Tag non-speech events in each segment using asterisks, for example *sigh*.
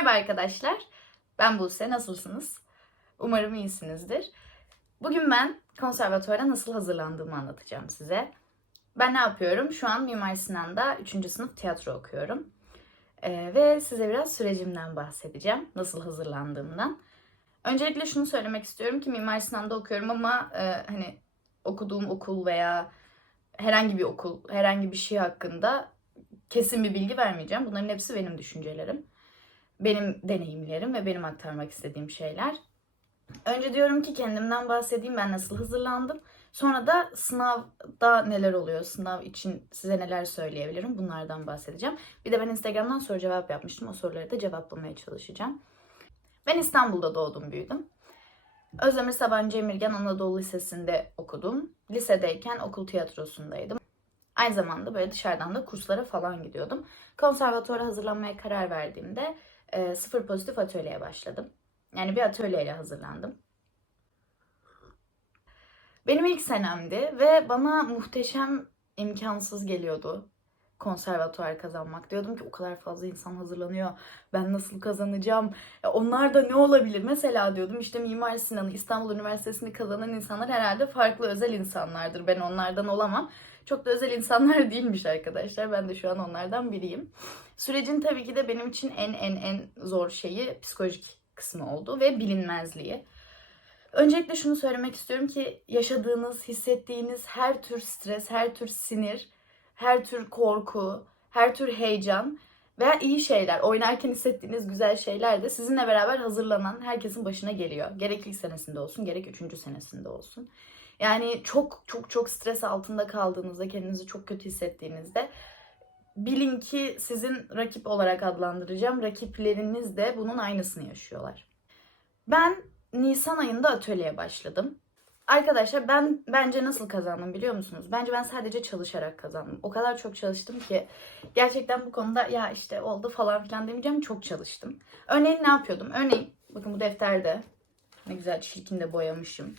Merhaba arkadaşlar. Ben Buse. Nasılsınız? Umarım iyisinizdir. Bugün ben konservatuara nasıl hazırlandığımı anlatacağım size. Ben ne yapıyorum? Şu an Mimar Sinan'da 3. sınıf tiyatro okuyorum. Ee, ve size biraz sürecimden bahsedeceğim. Nasıl hazırlandığımdan. Öncelikle şunu söylemek istiyorum ki Mimar Sinan'da okuyorum ama e, hani okuduğum okul veya herhangi bir okul, herhangi bir şey hakkında kesin bir bilgi vermeyeceğim. Bunların hepsi benim düşüncelerim. Benim deneyimlerim ve benim aktarmak istediğim şeyler. Önce diyorum ki kendimden bahsedeyim. Ben nasıl hazırlandım. Sonra da sınavda neler oluyor, sınav için size neler söyleyebilirim bunlardan bahsedeceğim. Bir de ben Instagram'dan soru cevap yapmıştım. O soruları da cevaplamaya çalışacağım. Ben İstanbul'da doğdum, büyüdüm. Özdemir Sabancı Emirgan Anadolu Lisesi'nde okudum. Lisedeyken okul tiyatrosundaydım. Aynı zamanda böyle dışarıdan da kurslara falan gidiyordum. Konservatuara hazırlanmaya karar verdiğimde e, sıfır pozitif atölyeye başladım. Yani bir atölyeyle hazırlandım. Benim ilk senemdi ve bana muhteşem imkansız geliyordu konservatuar kazanmak. Diyordum ki o kadar fazla insan hazırlanıyor. Ben nasıl kazanacağım? E, onlar da ne olabilir? Mesela diyordum işte Mimar Sinan'ı İstanbul Üniversitesi'ni kazanan insanlar herhalde farklı özel insanlardır. Ben onlardan olamam. Çok da özel insanlar *laughs* değilmiş arkadaşlar. Ben de şu an onlardan biriyim. Sürecin tabii ki de benim için en en en zor şeyi psikolojik kısmı oldu ve bilinmezliği. Öncelikle şunu söylemek istiyorum ki yaşadığınız, hissettiğiniz her tür stres, her tür sinir, her tür korku, her tür heyecan veya iyi şeyler, oynarken hissettiğiniz güzel şeyler de sizinle beraber hazırlanan herkesin başına geliyor. Gerek ilk senesinde olsun, gerek üçüncü senesinde olsun. Yani çok çok çok stres altında kaldığınızda, kendinizi çok kötü hissettiğinizde bilin ki sizin rakip olarak adlandıracağım. Rakipleriniz de bunun aynısını yaşıyorlar. Ben Nisan ayında atölyeye başladım. Arkadaşlar ben bence nasıl kazandım biliyor musunuz? Bence ben sadece çalışarak kazandım. O kadar çok çalıştım ki gerçekten bu konuda ya işte oldu falan filan demeyeceğim. Çok çalıştım. Örneğin ne yapıyordum? Örneğin bakın bu defterde ne güzel çirkin de boyamışım.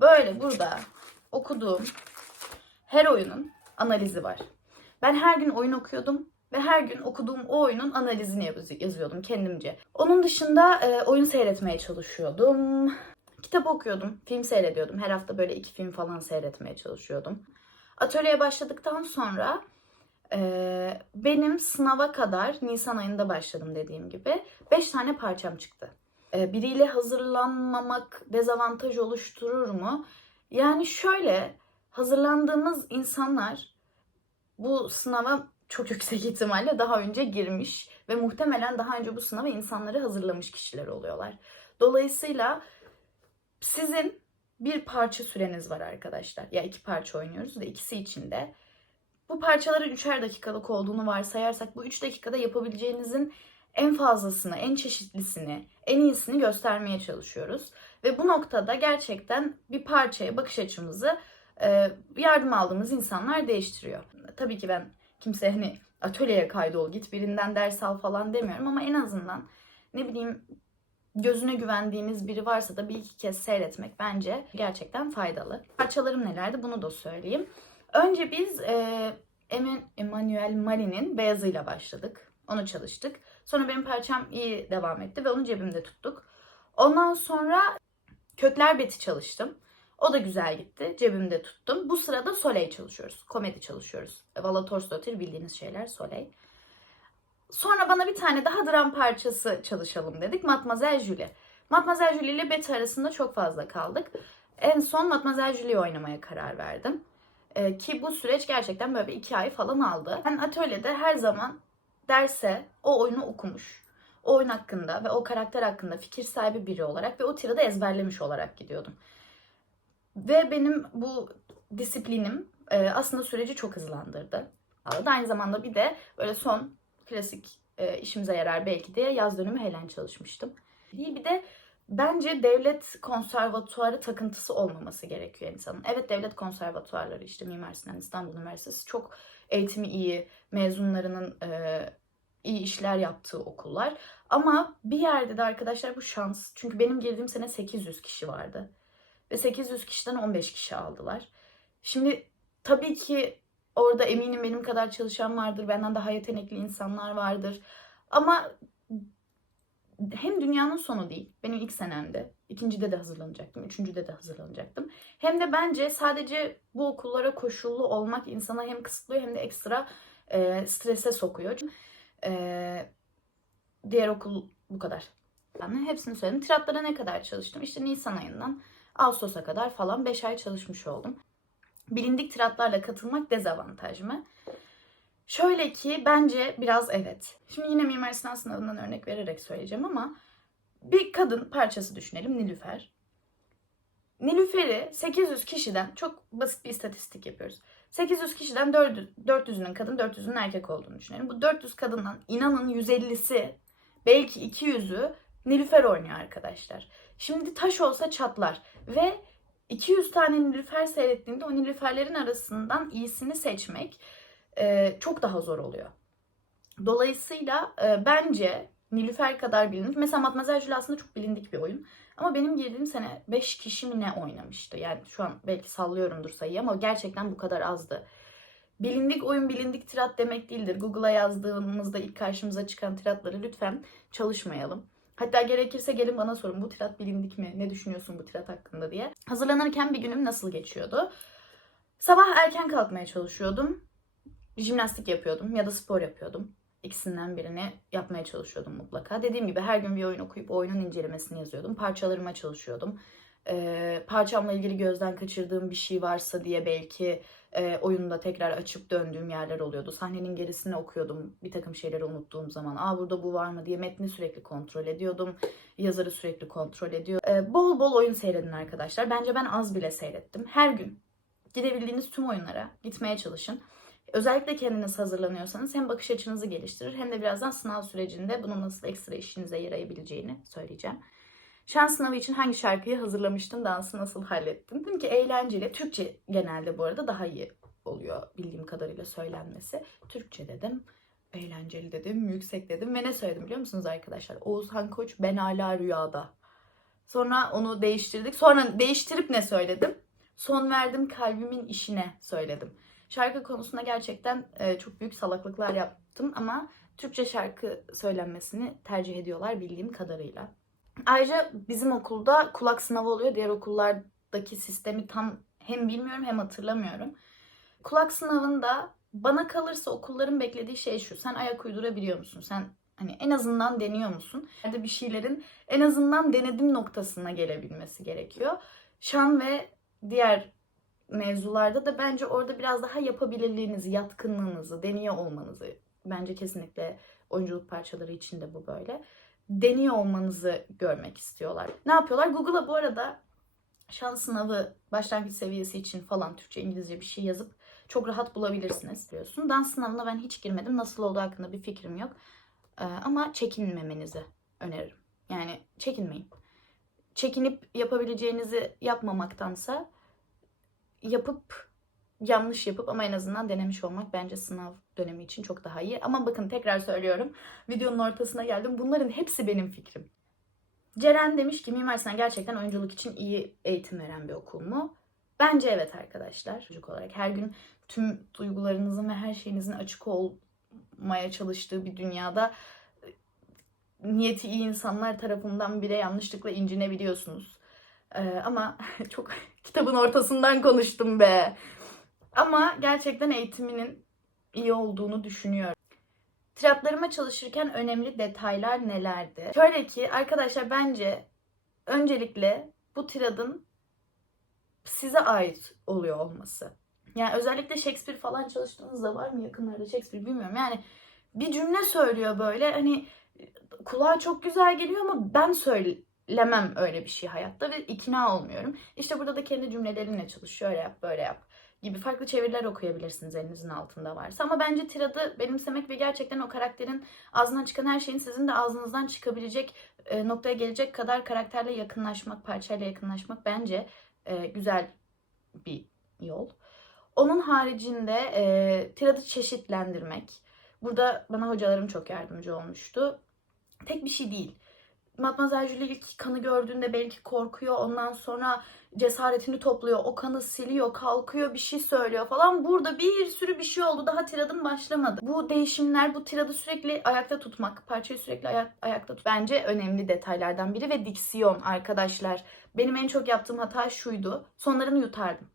Böyle burada okuduğum her oyunun analizi var. Ben her gün oyun okuyordum ve her gün okuduğum o oyunun analizini yaz- yazıyordum kendimce. Onun dışında e, oyun seyretmeye çalışıyordum. Kitap okuyordum, film seyrediyordum. Her hafta böyle iki film falan seyretmeye çalışıyordum. Atölyeye başladıktan sonra e, benim sınava kadar Nisan ayında başladım dediğim gibi 5 tane parçam çıktı. E, biriyle hazırlanmamak dezavantaj oluşturur mu? Yani şöyle hazırlandığımız insanlar bu sınava çok *laughs* yüksek ihtimalle daha önce girmiş ve muhtemelen daha önce bu sınava insanları hazırlamış kişiler oluyorlar. Dolayısıyla sizin bir parça süreniz var arkadaşlar. Ya iki parça oynuyoruz da ikisi içinde. Bu parçaların üçer dakikalık olduğunu varsayarsak bu üç dakikada yapabileceğinizin en fazlasını, en çeşitlisini, en iyisini göstermeye çalışıyoruz. Ve bu noktada gerçekten bir parçaya bakış açımızı e, yardım aldığımız insanlar değiştiriyor. Tabii ki ben kimseye hani atölyeye kaydol git birinden ders al falan demiyorum ama en azından ne bileyim gözüne güvendiğiniz biri varsa da bir iki kez seyretmek bence gerçekten faydalı. Parçalarım nelerdi bunu da söyleyeyim. Önce biz e, Emmanuel Mari'nin Beyazı'yla başladık. Onu çalıştık. Sonra benim parçam iyi devam etti ve onu cebimde tuttuk. Ondan sonra Kökler Beti çalıştım. O da güzel gitti. Cebimde tuttum. Bu sırada Soleil çalışıyoruz. Komedi çalışıyoruz. Vala Torsdottir bildiğiniz şeyler Soleil. Sonra bana bir tane daha dram parçası çalışalım dedik. Matmazel Julie. Matmazel Julie ile Betty arasında çok fazla kaldık. En son Matmazel Julie'yi oynamaya karar verdim. Ee, ki bu süreç gerçekten böyle bir iki ay falan aldı. Ben atölyede her zaman derse o oyunu okumuş. O oyun hakkında ve o karakter hakkında fikir sahibi biri olarak ve o tirada ezberlemiş olarak gidiyordum. Ve benim bu disiplinim e, aslında süreci çok hızlandırdı. Aynı zamanda bir de böyle son klasik e, işimize yarar belki diye yaz dönümü Helen çalışmıştım. Bir bir de bence devlet konservatuarı takıntısı olmaması gerekiyor insanın. Evet devlet konservatuarları işte Mimar Sinan İstanbul Üniversitesi çok eğitimi iyi, mezunlarının e, iyi işler yaptığı okullar. Ama bir yerde de arkadaşlar bu şans. Çünkü benim girdiğim sene 800 kişi vardı. Ve 800 kişiden 15 kişi aldılar. Şimdi tabii ki orada eminim benim kadar çalışan vardır. Benden daha yetenekli insanlar vardır. Ama hem dünyanın sonu değil. Benim ilk senemde. ikincide de hazırlanacaktım. Üçüncüde de hazırlanacaktım. Hem de bence sadece bu okullara koşullu olmak insana hem kısıtlıyor hem de ekstra e, strese sokuyor. E, diğer okul bu kadar. Ben hepsini söyledim. Tiratlara ne kadar çalıştım? İşte Nisan ayından Ağustos'a kadar falan 5 ay çalışmış oldum. Bilindik tiratlarla katılmak dezavantaj mı? Şöyle ki bence biraz evet. Şimdi yine Mimar Sinan sınavından örnek vererek söyleyeceğim ama bir kadın parçası düşünelim Nilüfer. Nilüfer'i 800 kişiden çok basit bir istatistik yapıyoruz. 800 kişiden 400 400'ünün kadın 400'ünün erkek olduğunu düşünelim. Bu 400 kadından inanın 150'si belki 200'ü Nilüfer oynuyor arkadaşlar. Şimdi taş olsa çatlar ve 200 tane Nilüfer seyrettiğinde o Nilüferlerin arasından iyisini seçmek çok daha zor oluyor. Dolayısıyla bence Nilüfer kadar bilindik. Mesela Matmazel Jüli aslında çok bilindik bir oyun. Ama benim girdiğim sene 5 kişi mi ne oynamıştı. Yani şu an belki sallıyorumdur sayıyı ama gerçekten bu kadar azdı. Bilindik oyun bilindik tirat demek değildir. Google'a yazdığımızda ilk karşımıza çıkan tiratları lütfen çalışmayalım. Hatta gerekirse gelin bana sorun bu tirat bilindik mi? Ne düşünüyorsun bu tirat hakkında diye. Hazırlanırken bir günüm nasıl geçiyordu? Sabah erken kalkmaya çalışıyordum. Jimnastik yapıyordum ya da spor yapıyordum. İkisinden birini yapmaya çalışıyordum mutlaka. Dediğim gibi her gün bir oyun okuyup oyunun incelemesini yazıyordum. Parçalarıma çalışıyordum. Ee, parçamla ilgili gözden kaçırdığım bir şey varsa diye belki e, oyunda tekrar açıp döndüğüm yerler oluyordu. Sahnenin gerisini okuyordum. Bir takım şeyleri unuttuğum zaman. Aa burada bu var mı diye metni sürekli kontrol ediyordum. Yazarı sürekli kontrol ediyor. Ee, bol bol oyun seyredin arkadaşlar. Bence ben az bile seyrettim. Her gün gidebildiğiniz tüm oyunlara gitmeye çalışın. Özellikle kendiniz hazırlanıyorsanız hem bakış açınızı geliştirir hem de birazdan sınav sürecinde bunu nasıl ekstra işinize yarayabileceğini söyleyeceğim. Şans sınavı için hangi şarkıyı hazırlamıştım, dansı nasıl hallettim? Dedim ki eğlenceli. Türkçe genelde bu arada daha iyi oluyor bildiğim kadarıyla söylenmesi. Türkçe dedim, eğlenceli dedim, yüksek dedim ve ne söyledim biliyor musunuz arkadaşlar? Oğuzhan Koç ben hala rüyada. Sonra onu değiştirdik. Sonra değiştirip ne söyledim? Son verdim kalbimin işine söyledim. Şarkı konusunda gerçekten e, çok büyük salaklıklar yaptım ama Türkçe şarkı söylenmesini tercih ediyorlar bildiğim kadarıyla. Ayrıca bizim okulda kulak sınavı oluyor. Diğer okullardaki sistemi tam hem bilmiyorum hem hatırlamıyorum. Kulak sınavında bana kalırsa okulların beklediği şey şu. Sen ayak uydurabiliyor musun? Sen hani en azından deniyor musun? Ya bir şeylerin en azından denedim noktasına gelebilmesi gerekiyor. Şan ve diğer mevzularda da bence orada biraz daha yapabilirliğinizi, yatkınlığınızı, deniyor olmanızı bence kesinlikle oyunculuk parçaları için de bu böyle. Deniyor olmanızı görmek istiyorlar. Ne yapıyorlar? Google'a bu arada şans sınavı başlangıç seviyesi için falan Türkçe, İngilizce bir şey yazıp çok rahat bulabilirsiniz diyorsun. Dans sınavına ben hiç girmedim. Nasıl olduğu hakkında bir fikrim yok. Ee, ama çekinmemenizi öneririm. Yani çekinmeyin. Çekinip yapabileceğinizi yapmamaktansa yapıp yanlış yapıp ama en azından denemiş olmak bence sınav dönemi için çok daha iyi. Ama bakın tekrar söylüyorum. Videonun ortasına geldim. Bunların hepsi benim fikrim. Ceren demiş ki Mimar Sinan gerçekten oyunculuk için iyi eğitim veren bir okul mu? Bence evet arkadaşlar. Çocuk olarak her gün tüm duygularınızın ve her şeyinizin açık olmaya çalıştığı bir dünyada e, niyeti iyi insanlar tarafından bile yanlışlıkla incinebiliyorsunuz. Ee, ama *laughs* çok kitabın ortasından konuştum be. Ama gerçekten eğitiminin iyi olduğunu düşünüyorum. Tiratlarıma çalışırken önemli detaylar nelerdi? Şöyle ki arkadaşlar bence öncelikle bu tiradın size ait oluyor olması. Yani özellikle Shakespeare falan çalıştığınızda var mı yakınlarda Shakespeare bilmiyorum. Yani bir cümle söylüyor böyle hani kulağa çok güzel geliyor ama ben söylemem öyle bir şey hayatta ve ikna olmuyorum. İşte burada da kendi cümlelerinle çalış. Şöyle yap, böyle yap gibi farklı çeviriler okuyabilirsiniz elinizin altında varsa. Ama bence tiradı benimsemek ve gerçekten o karakterin ağzından çıkan her şeyin sizin de ağzınızdan çıkabilecek e, noktaya gelecek kadar karakterle yakınlaşmak, parçayla yakınlaşmak bence e, güzel bir yol. Onun haricinde e, tiradı çeşitlendirmek. Burada bana hocalarım çok yardımcı olmuştu. Tek bir şey değil. Matmazel Julie ilk kanı gördüğünde belki korkuyor. Ondan sonra cesaretini topluyor. O kanı siliyor, kalkıyor, bir şey söylüyor falan. Burada bir sürü bir şey oldu. Daha tiradım başlamadı. Bu değişimler, bu tiradı sürekli ayakta tutmak, parçayı sürekli ayak- ayakta tut. Bence önemli detaylardan biri ve diksiyon arkadaşlar. Benim en çok yaptığım hata şuydu. Sonlarını yutardım.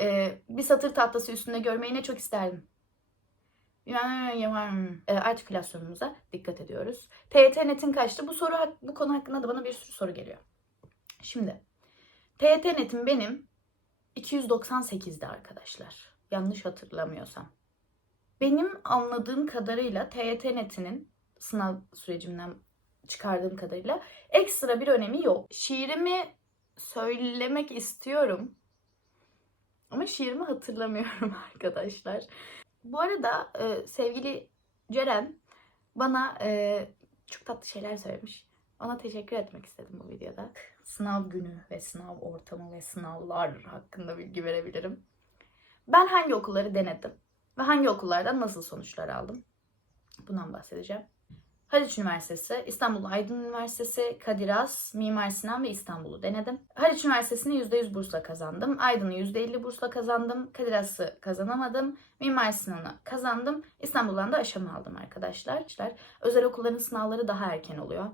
Ee, bir satır tahtası üstünde görmeyi ne çok isterdim. E, artikülasyonumuza dikkat ediyoruz. TYT netin kaçtı? Bu soru bu konu hakkında da bana bir sürü soru geliyor. Şimdi TYT netim benim 298'di arkadaşlar. Yanlış hatırlamıyorsam. Benim anladığım kadarıyla TYT netinin sınav sürecimden çıkardığım kadarıyla ekstra bir önemi yok. Şiirimi söylemek istiyorum. Ama şiirimi hatırlamıyorum *laughs* arkadaşlar. Bu arada e, sevgili Ceren bana e, çok tatlı şeyler söylemiş. Ona teşekkür etmek istedim bu videoda. Sınav günü ve sınav ortamı ve sınavlar hakkında bilgi verebilirim. Ben hangi okulları denedim ve hangi okullardan nasıl sonuçlar aldım? Bundan bahsedeceğim. Haliç Üniversitesi, İstanbul Aydın Üniversitesi, Kadir Has, Mimar Sinan ve İstanbul'u denedim. Haliç Üniversitesi'ni %100 bursla kazandım. Aydın'ı %50 bursla kazandım. Kadir Has'ı kazanamadım. Mimar Sinan'ı kazandım. İstanbul'dan da aşama aldım arkadaşlar. Özel okulların sınavları daha erken oluyor.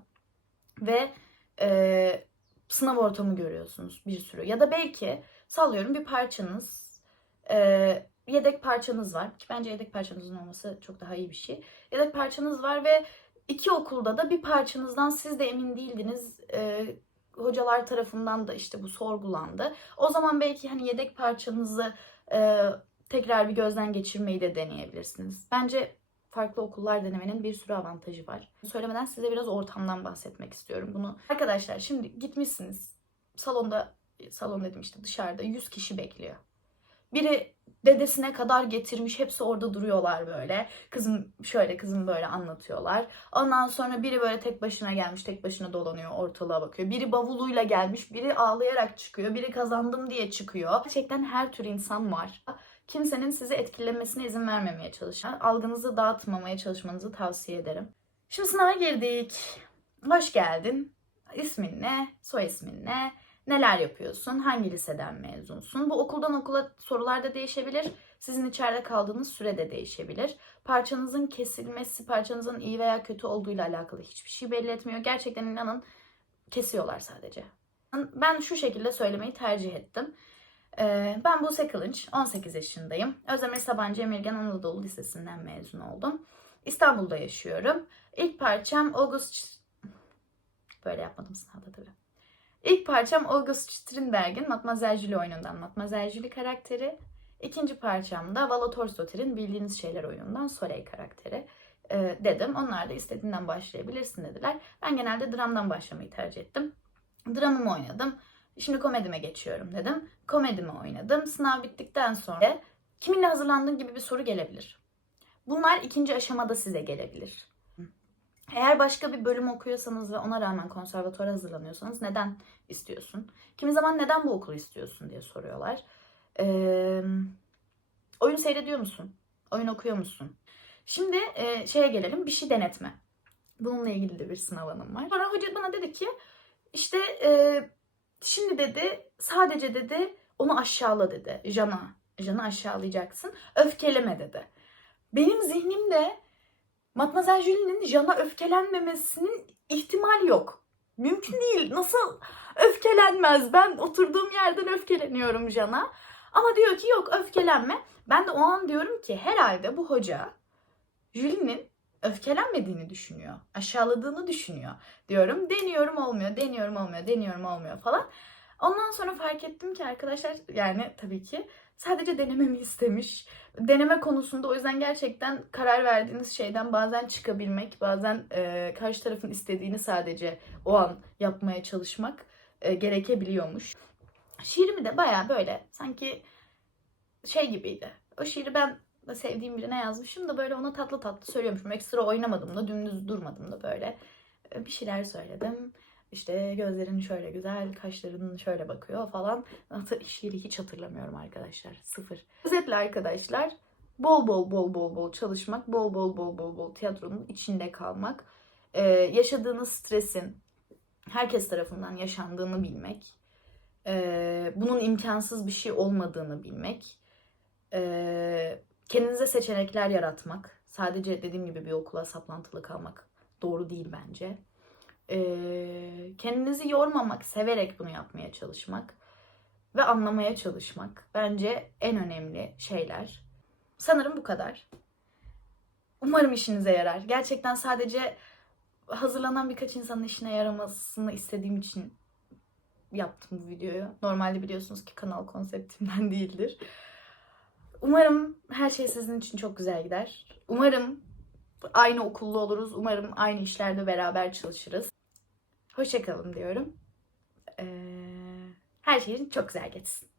Ve e, sınav ortamı görüyorsunuz bir sürü. Ya da belki sallıyorum bir parçanız, e, yedek parçanız var. Ki bence yedek parçanızın olması çok daha iyi bir şey. Yedek parçanız var ve iki okulda da bir parçanızdan siz de emin değildiniz. E, hocalar tarafından da işte bu sorgulandı. O zaman belki hani yedek parçanızı e, tekrar bir gözden geçirmeyi de deneyebilirsiniz. Bence farklı okullar denemenin bir sürü avantajı var. Söylemeden size biraz ortamdan bahsetmek istiyorum bunu. Arkadaşlar şimdi gitmişsiniz. Salonda, salon dedim işte dışarıda 100 kişi bekliyor. Biri dedesine kadar getirmiş. Hepsi orada duruyorlar böyle. Kızım şöyle kızım böyle anlatıyorlar. Ondan sonra biri böyle tek başına gelmiş. Tek başına dolanıyor. Ortalığa bakıyor. Biri bavuluyla gelmiş. Biri ağlayarak çıkıyor. Biri kazandım diye çıkıyor. Gerçekten her tür insan var. Kimsenin sizi etkilemesine izin vermemeye çalışan, algınızı dağıtmamaya çalışmanızı tavsiye ederim. Şimdi sınava girdik. Hoş geldin. İsmin ne? Soy ismin ne? Neler yapıyorsun? Hangi liseden mezunsun? Bu okuldan okula sorular da değişebilir. Sizin içeride kaldığınız süre de değişebilir. Parçanızın kesilmesi, parçanızın iyi veya kötü olduğuyla alakalı hiçbir şey belli etmiyor. Gerçekten inanın kesiyorlar sadece. Ben şu şekilde söylemeyi tercih ettim. Ee, Ben Buse Kılınç, 18 yaşındayım. Özdemir Sabancı Emirgan Anadolu Lisesi'nden mezun oldum. İstanbul'da yaşıyorum. İlk parçam August... Böyle yapmadım sınavda tabii. İlk parçam August Strindberg'in Matmazel Julie oyunundan Matmazel Julie karakteri. İkinci parçam da Vala Torstotter'in Bildiğiniz Şeyler oyunundan Soleil karakteri Ee, dedim. Onlar da istediğinden başlayabilirsin dediler. Ben genelde dramdan başlamayı tercih ettim. Dramımı oynadım. Şimdi komedime geçiyorum dedim. Komedimi oynadım. Sınav bittikten sonra kiminle hazırlandığın gibi bir soru gelebilir. Bunlar ikinci aşamada size gelebilir. Eğer başka bir bölüm okuyorsanız ve ona rağmen konservatuara hazırlanıyorsanız neden istiyorsun? Kimi zaman neden bu okulu istiyorsun diye soruyorlar. Ee, oyun seyrediyor musun? Oyun okuyor musun? Şimdi e, şeye gelelim bir şey denetme. Bununla ilgili de bir sınav anım var. Sonra hoca bana dedi ki işte e, Şimdi dedi sadece dedi onu aşağıla dedi. Jana. Jan'ı aşağılayacaksın. Öfkeleme dedi. Benim zihnimde Matmazel Julie'nin Jan'a öfkelenmemesinin ihtimali yok. Mümkün değil. Nasıl öfkelenmez? Ben oturduğum yerden öfkeleniyorum Jan'a. Ama diyor ki yok öfkelenme. Ben de o an diyorum ki herhalde bu hoca Julie'nin öfkelenmediğini düşünüyor. Aşağıladığını düşünüyor diyorum. Deniyorum olmuyor, deniyorum olmuyor, deniyorum olmuyor falan. Ondan sonra fark ettim ki arkadaşlar yani tabii ki sadece denememi istemiş. Deneme konusunda o yüzden gerçekten karar verdiğiniz şeyden bazen çıkabilmek, bazen e, karşı tarafın istediğini sadece o an yapmaya çalışmak e, gerekebiliyormuş. Şiirimi de baya böyle sanki şey gibiydi. O şiiri ben sevdiğim birine yazmışım da böyle ona tatlı tatlı söylüyormuşum. Ekstra oynamadım da dümdüz durmadım da böyle e, bir şeyler söyledim. İşte gözlerin şöyle güzel, kaşların şöyle bakıyor falan. Hatır, şiiri hiç hatırlamıyorum arkadaşlar. Sıfır. Özetle arkadaşlar bol bol bol bol bol çalışmak, bol bol bol bol bol tiyatronun içinde kalmak. Ee, yaşadığınız stresin herkes tarafından yaşandığını bilmek, ee, bunun imkansız bir şey olmadığını bilmek, ee, kendinize seçenekler yaratmak, sadece dediğim gibi bir okula saplantılı kalmak doğru değil bence. Ee, kendinizi yormamak, severek bunu yapmaya çalışmak ve anlamaya çalışmak bence en önemli şeyler. Sanırım bu kadar. Umarım işinize yarar. Gerçekten sadece hazırlanan birkaç insanın işine yaramasını istediğim için yaptım bu videoyu. Normalde biliyorsunuz ki kanal konseptimden *laughs* değildir. Umarım her şey sizin için çok güzel gider. Umarım aynı okulda oluruz. Umarım aynı işlerde beraber çalışırız. Hoşçakalın diyorum. Ee, her şey için çok güzel geçsin.